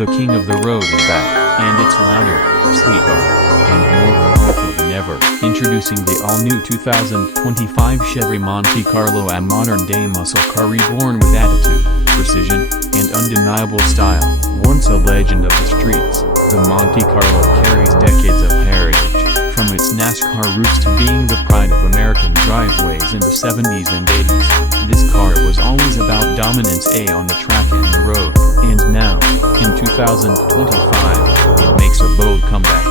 The king of the road is back, and it's louder, sleeker, and more powerful than ever. Introducing the all-new 2025 Chevy Monte Carlo, a modern-day muscle car reborn with attitude, precision, and undeniable style. Once a legend of the streets, the Monte Carlo carries decades of heritage, from its NASCAR roots to being the pride of American driveways in the 70s and 80s. This car was always about dominance on the track and the road, and now, in 2025, it makes a bold comeback.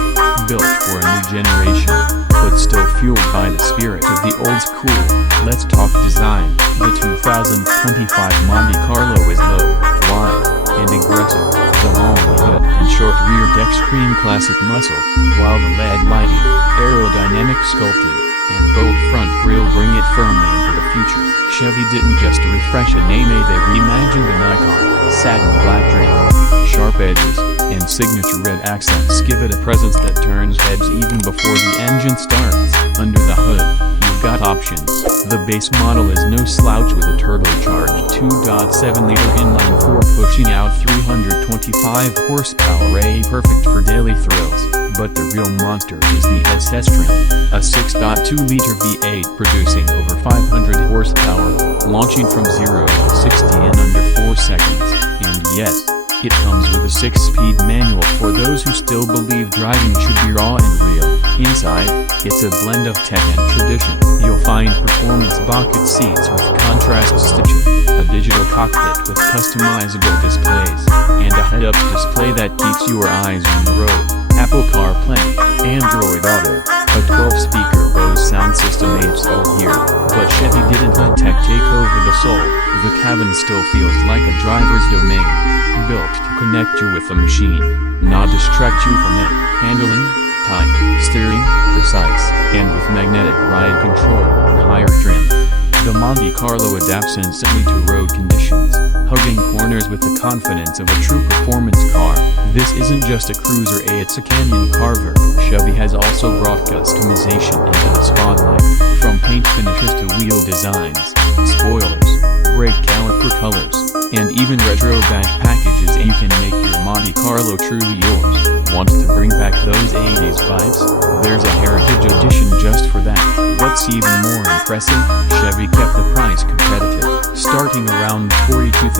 Built for a new generation, but still fueled by the spirit of the old school. Let's talk design. The 2025 Monte Carlo is low, wide, and aggressive. The long hood and short rear deck scream classic muscle, while the LED lighting, aerodynamic sculpted, and bold front grille bring it firmly into the future. Chevy didn't just refresh a name, they reimagined an icon. Satin black trim, sharp edges, and signature red accents give it a presence that turns heads even before the engine starts. Under the hood, you've got options. The base model is no slouch with a turbocharged 2.7-liter inline-4 pushing out 325 horsepower, perfect for daily thrills. But the real monster is the SS trim, a 6.2-liter V8 producing over 500 horsepower, launching from 0 to 60 in under 4 seconds. And yes, it comes with a 6-speed manual for those who still believe driving should be raw and real. Inside, it's a blend of tech and tradition. You'll find performance bucket seats with contrast stitching, a digital cockpit with customizable displays, and a head-up display that keeps your eyes on the road. Apple CarPlay, Android Auto, a 12-speaker Bose sound system it's all here. But Chevy didn't let tech take over the soul. The cabin still feels like a driver's domain. Built to connect you with the machine, not distract you from it. Handling, tight, steering, precise, and with magnetic ride control and higher trim. The Monte Carlo adapts instantly to road conditions, hugging corners with the confidence of a true performance car. This isn't just a cruiser, it's a canyon carver. Chevy has also brought customization into the spotlight, from paint finishes to wheel designs, spoilers, brake caliper colors, and even retro badge packages. You can make your Monte Carlo truly yours. Want to bring back those 80s vibes? There's a heritage edition just for that. What's even more impressive? Chevy kept the price competitive, starting around $42,000.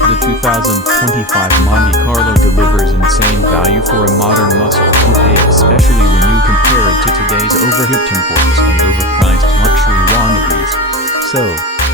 The 2025 Monte Carlo delivers insane value for a modern muscle coupe, especially when you compare it to today's overhyped imports and overpriced luxury wannabes. So,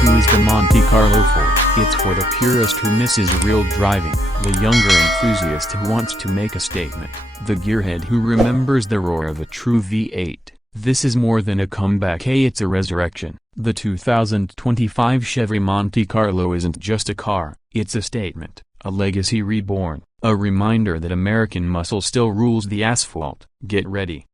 who is the Monte Carlo for? It's for the purist who misses real driving, the younger enthusiast who wants to make a statement, the gearhead who remembers the roar of a true V8. This is more than a comeback, it's a resurrection. The 2025 Chevy Monte Carlo isn't just a car, it's a statement, a legacy reborn, a reminder that American muscle still rules the asphalt. Get ready.